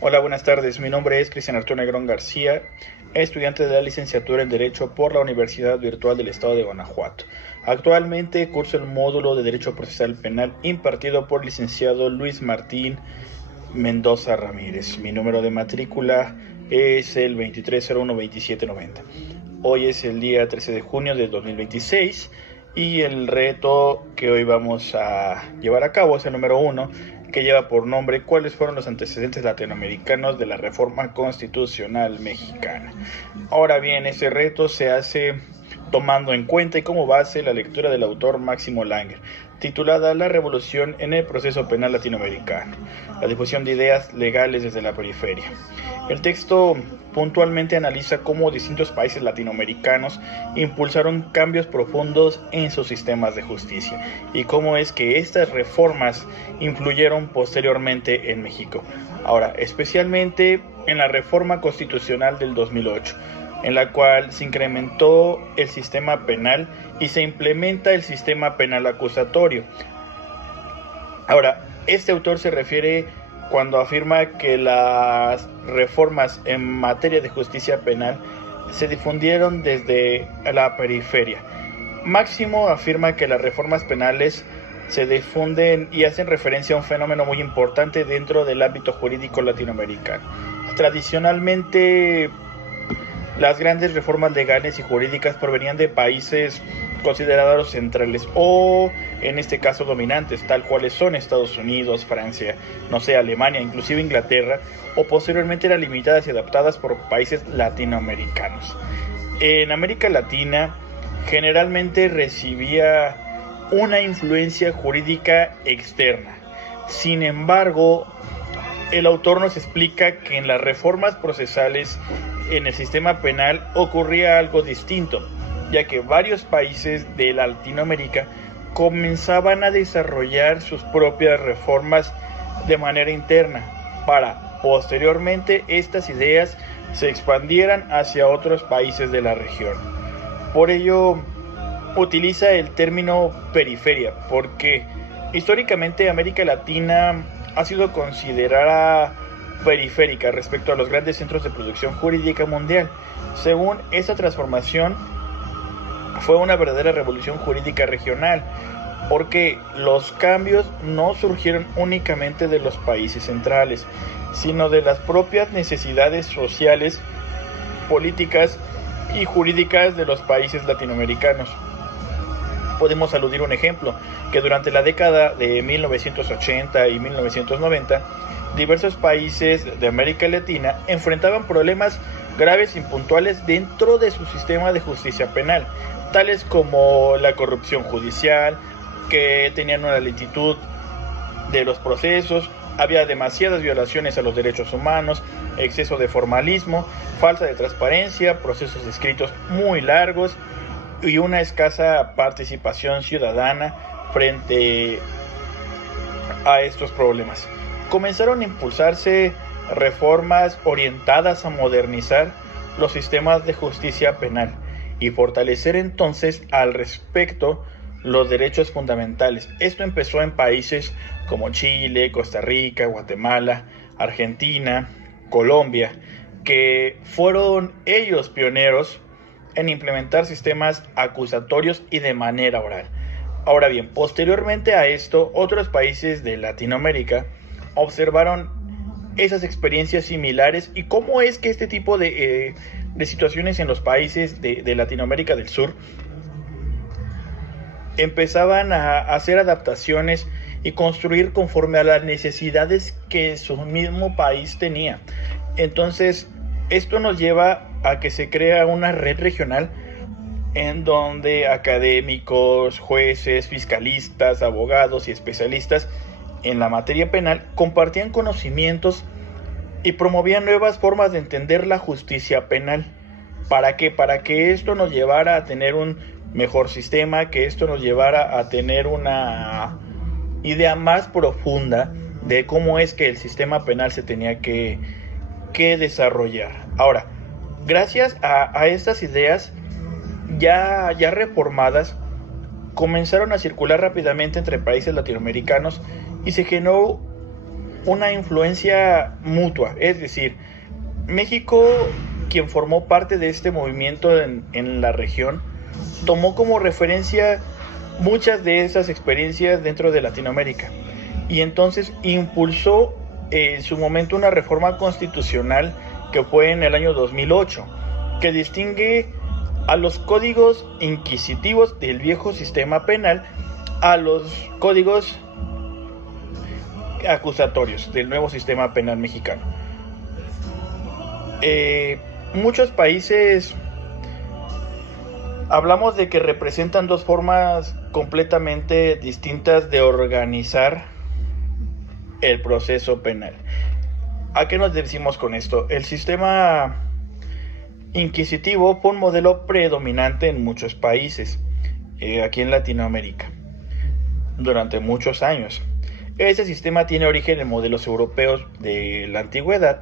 Hola, buenas tardes. Mi nombre es Cristian Arturo Negrón García, estudiante de la licenciatura en Derecho por la Universidad Virtual del Estado de Guanajuato. Actualmente curso el módulo de Derecho Procesal Penal impartido por el licenciado Luis Martín Mendoza Ramírez. Mi número de matrícula es el 23012790. Hoy es el día 13 de junio de 2026 y el reto que hoy vamos a llevar a cabo es el número 1, que lleva por nombre ¿cuáles fueron los antecedentes latinoamericanos de la reforma constitucional mexicana? Ahora bien, este reto se hace tomando en cuenta y como base la lectura del autor Máximo Langer, titulada La revolución en el proceso penal latinoamericano, la difusión de ideas legales desde la periferia. El texto puntualmente analiza cómo distintos países latinoamericanos impulsaron cambios profundos en sus sistemas de justicia y cómo es que estas reformas influyeron posteriormente en México. Ahora, especialmente en la reforma constitucional del 2008, en la cual se incrementó el sistema penal y se implementa el sistema penal acusatorio. Ahora, este autor se refiere cuando afirma que las reformas en materia de justicia penal se difundieron desde la periferia. Máximo afirma que las reformas penales se difunden y hacen referencia a un fenómeno muy importante dentro del ámbito jurídico latinoamericano. Tradicionalmente, las grandes reformas legales y jurídicas provenían de países considerados centrales o, en este caso, dominantes, tal cuales son Estados Unidos, Francia, Alemania, inclusive Inglaterra, o posteriormente eran limitadas y adaptadas por países latinoamericanos. En América Latina, generalmente recibía una influencia jurídica externa. Sin embargo, el autor nos explica que en las reformas procesales en el sistema penal ocurría algo distinto, ya que varios países de Latinoamérica comenzaban a desarrollar sus propias reformas de manera interna, para posteriormente estas ideas se expandieran hacia otros países de la región. Por ello, utiliza el término periferia, porque históricamente América Latina ha sido considerada periférica respecto a los grandes centros de producción jurídica mundial. Según esta transformación, fue una verdadera revolución jurídica regional, porque los cambios no surgieron únicamente de los países centrales, sino de las propias necesidades sociales, políticas y jurídicas de los países latinoamericanos. Podemos aludir un ejemplo, que durante la década de 1980 y 1990, diversos países de América Latina enfrentaban problemas graves y puntuales dentro de su sistema de justicia penal, tales como la corrupción judicial, que tenían una lentitud de los procesos, había demasiadas violaciones a los derechos humanos, exceso de formalismo, falta de transparencia, procesos escritos muy largos y una escasa participación ciudadana frente a estos problemas. Comenzaron a impulsarse reformas orientadas a modernizar los sistemas de justicia penal y fortalecer entonces al respecto los derechos fundamentales. Esto empezó en países como Chile, Costa Rica, Guatemala, Argentina, Colombia, que fueron ellos pioneros en implementar sistemas acusatorios y de manera oral. Ahora bien, posteriormente a esto, otros países de Latinoamérica observaron esas experiencias similares y cómo es que este tipo de situaciones en los países de Latinoamérica del Sur empezaban a hacer adaptaciones y construir conforme a las necesidades que su mismo país tenía. Entonces, esto nos lleva a que se crea una red regional en donde académicos, jueces, fiscalistas, abogados y especialistas en la materia penal compartían conocimientos y promovían nuevas formas de entender la justicia penal. ¿Para qué? Para que esto nos llevara a tener un mejor sistema, que esto nos llevara a tener una idea más profunda de cómo es que el sistema penal se tenía que desarrollar. Ahora, gracias a estas ideas ya reformadas, comenzaron a circular rápidamente entre países latinoamericanos y se generó una influencia mutua, es decir, México, quien formó parte de este movimiento en la región, tomó como referencia muchas de esas experiencias dentro de Latinoamérica y entonces impulsó en su momento una reforma constitucional que fue en el año 2008, que distingue a los códigos inquisitivos del viejo sistema penal a los códigos acusatorios del nuevo sistema penal mexicano. Muchos países hablamos de que representan dos formas completamente distintas de organizar el proceso penal. ¿A qué nos decimos con esto? El sistema inquisitivo fue un modelo predominante en muchos países, aquí en Latinoamérica, durante muchos años. Ese sistema tiene origen en modelos europeos de la antigüedad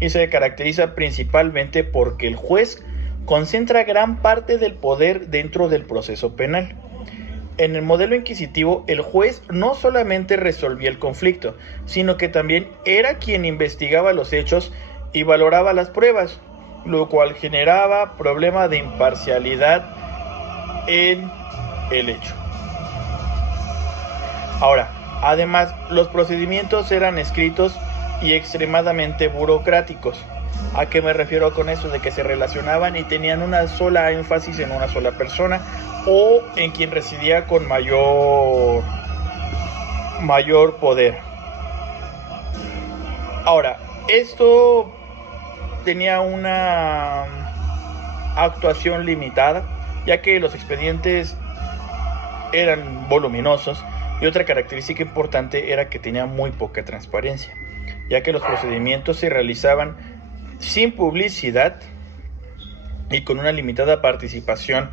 y se caracteriza principalmente porque el juez concentra gran parte del poder dentro del proceso penal. En el modelo inquisitivo, el juez no solamente resolvía el conflicto, sino que también era quien investigaba los hechos y valoraba las pruebas, lo cual generaba problema de imparcialidad en el hecho. Ahora, además, los procedimientos eran escritos y extremadamente burocráticos. ¿A qué me refiero con eso? De que se relacionaban y tenían una sola énfasis en una sola persona o en quien residía con mayor poder. Ahora, esto tenía una actuación limitada, ya que los expedientes eran voluminosos y otra característica importante era que tenía muy poca transparencia, ya que los procedimientos se realizaban sin publicidad y con una limitada participación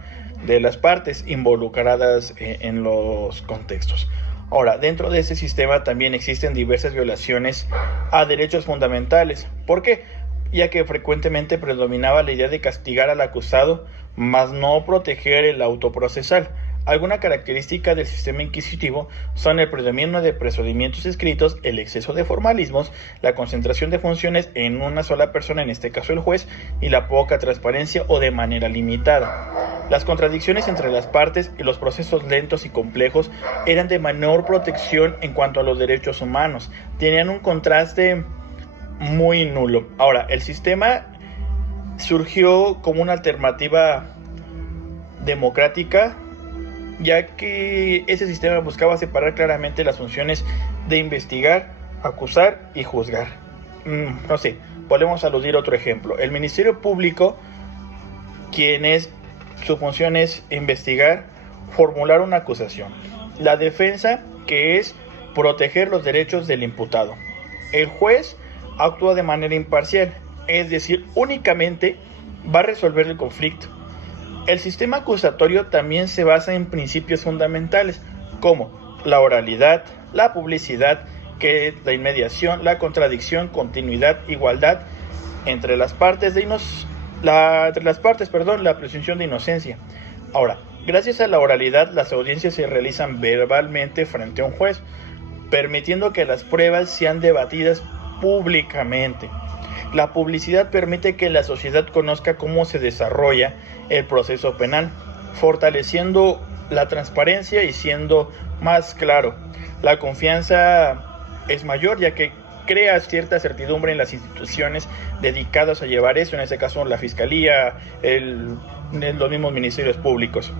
de las partes involucradas en los contextos. Ahora, dentro de este sistema también existen diversas violaciones a derechos fundamentales. ¿Por qué? Ya que frecuentemente predominaba la idea de castigar al acusado, más no proteger el autoprocesal. Alguna característica del sistema inquisitivo son el predominio de procedimientos escritos, el exceso de formalismos, la concentración de funciones en una sola persona, en este caso el juez, y la poca transparencia o de manera limitada. Las contradicciones entre las partes y los procesos lentos y complejos eran de menor protección en cuanto a los derechos humanos. Tenían un contraste muy nulo. Ahora, el sistema surgió como una alternativa democrática, ya que ese sistema buscaba separar claramente las funciones de investigar, acusar y juzgar. No sé, podemos aludir a otro ejemplo. El Ministerio Público, su función es investigar, formular una acusación. La defensa, que es proteger los derechos del imputado. El juez actúa de manera imparcial, es decir, únicamente va a resolver el conflicto. El sistema acusatorio también se basa en principios fundamentales como la oralidad, la publicidad, que es la inmediación, la contradicción, continuidad, igualdad entre las partes, la presunción de inocencia. Ahora, gracias a la oralidad, las audiencias se realizan verbalmente frente a un juez, permitiendo que las pruebas sean debatidas públicamente. La publicidad permite que la sociedad conozca cómo se desarrolla el proceso penal, fortaleciendo la transparencia y siendo más claro. La confianza es mayor, ya que crea cierta certidumbre en las instituciones dedicadas a llevar eso, en este caso la Fiscalía, los mismos ministerios públicos.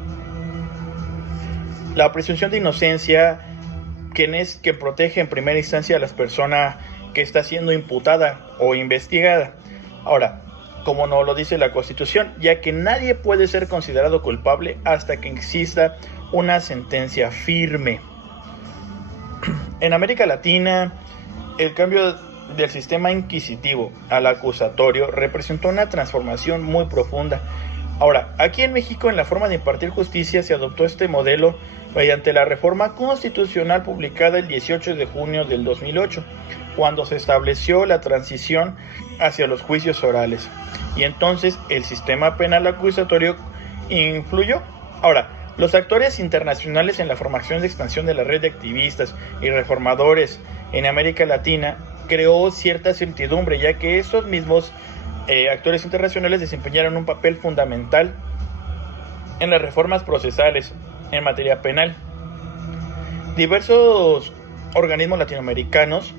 La presunción de inocencia, quien protege en primera instancia a las personas que está siendo imputada o investigada. Ahora, como nos lo dice la Constitución, ya que nadie puede ser considerado culpable hasta que exista una sentencia firme. En América Latina, el cambio del sistema inquisitivo al acusatorio representó una transformación muy profunda. Ahora, aquí en México, en la forma de impartir justicia, se adoptó este modelo mediante la reforma constitucional publicada el 18 de junio del 2008, cuando se estableció la transición hacia los juicios orales. Y entonces el sistema penal acusatorio influyó. Ahora, los actores internacionales en la formación de expansión de la red de activistas y reformadores en América Latina creó cierta certidumbre, ya que esos mismos actores internacionales desempeñaron un papel fundamental en las reformas procesales en materia penal. Diversos organismos latinoamericanos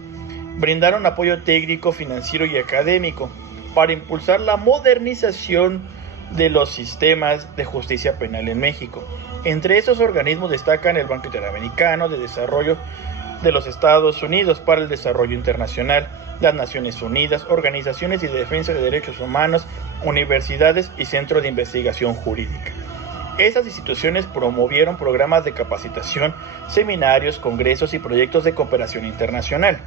brindaron apoyo técnico, financiero y académico para impulsar la modernización de los sistemas de justicia penal en México. Entre esos organismos destacan el Banco Interamericano de Desarrollo de los Estados Unidos para el Desarrollo Internacional, las Naciones Unidas, organizaciones de defensa de derechos humanos, universidades y centros de investigación jurídica. Estas instituciones promovieron programas de capacitación, seminarios, congresos y proyectos de cooperación internacional.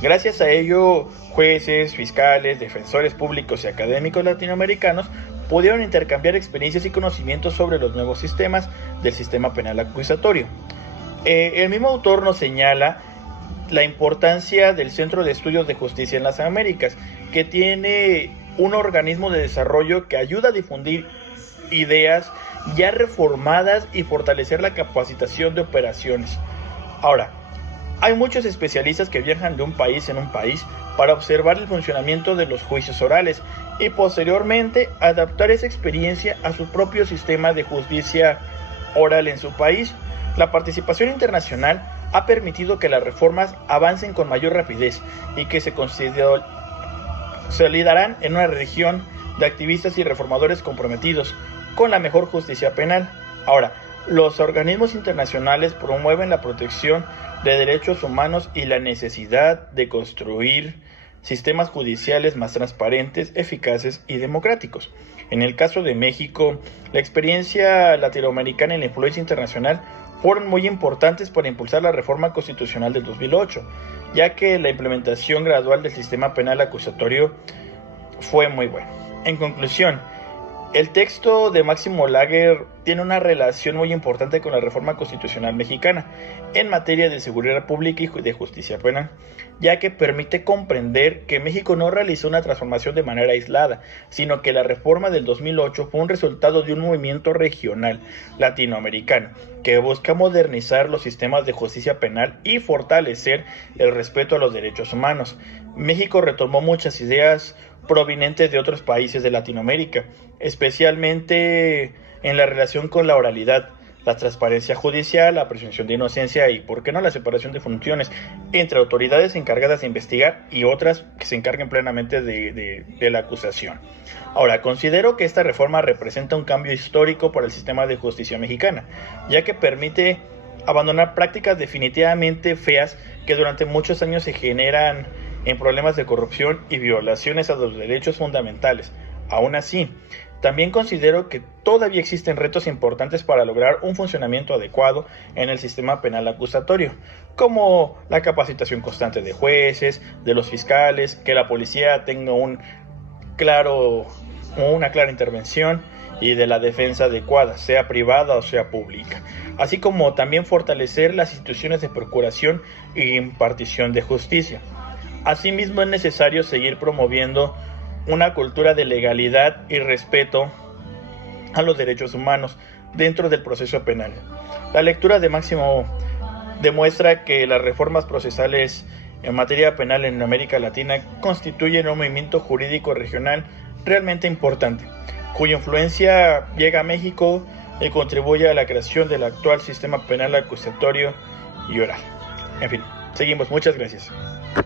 Gracias a ello, jueces, fiscales, defensores públicos y académicos latinoamericanos pudieron intercambiar experiencias y conocimientos sobre los nuevos sistemas del sistema penal acusatorio. El mismo autor nos señala la importancia del Centro de Estudios de Justicia en las Américas, que tiene un organismo de desarrollo que ayuda a difundir ideas ya reformadas y fortalecer la capacitación de operaciones. Ahora, hay muchos especialistas que viajan de un país en un país para observar el funcionamiento de los juicios orales y posteriormente adaptar esa experiencia a su propio sistema de justicia oral en su país. La participación internacional ha permitido que las reformas avancen con mayor rapidez y que se consolidarán en una región de activistas y reformadores comprometidos con la mejor justicia penal. Ahora, los organismos internacionales promueven la protección de derechos humanos y la necesidad de construir sistemas judiciales más transparentes, eficaces y democráticos. En el caso de México, la experiencia latinoamericana y la influencia internacional fueron muy importantes para impulsar la reforma constitucional del 2008, ya que la implementación gradual del sistema penal acusatorio fue muy buena. En conclusión, el texto de Máximo Lager tiene una relación muy importante con la reforma constitucional mexicana en materia de seguridad pública y de justicia penal, ya que permite comprender que México no realizó una transformación de manera aislada, sino que la reforma del 2008 fue un resultado de un movimiento regional latinoamericano que busca modernizar los sistemas de justicia penal y fortalecer el respeto a los derechos humanos. México retomó muchas ideas provenientes de otros países de Latinoamérica, especialmente en la relación con la oralidad, la transparencia judicial, la presunción de inocencia y, ¿por qué no?, la separación de funciones entre autoridades encargadas de investigar y otras que se encarguen plenamente de la acusación. Ahora, considero que esta reforma representa un cambio histórico para el sistema de justicia mexicana, ya que permite abandonar prácticas definitivamente feas que durante muchos años se generan en problemas de corrupción y violaciones a los derechos fundamentales. Aún así, también considero que todavía existen retos importantes para lograr un funcionamiento adecuado en el sistema penal acusatorio, como la capacitación constante de jueces, de los fiscales, que la policía tenga una clara intervención y de la defensa adecuada, sea privada o sea pública, así como también fortalecer las instituciones de procuración e impartición de justicia. Asimismo, es necesario seguir promoviendo una cultura de legalidad y respeto a los derechos humanos dentro del proceso penal. La lectura de Máximo demuestra que las reformas procesales en materia penal en América Latina constituyen un movimiento jurídico regional realmente importante, cuya influencia llega a México y contribuye a la creación del actual sistema penal acusatorio y oral. En fin, seguimos. Muchas gracias.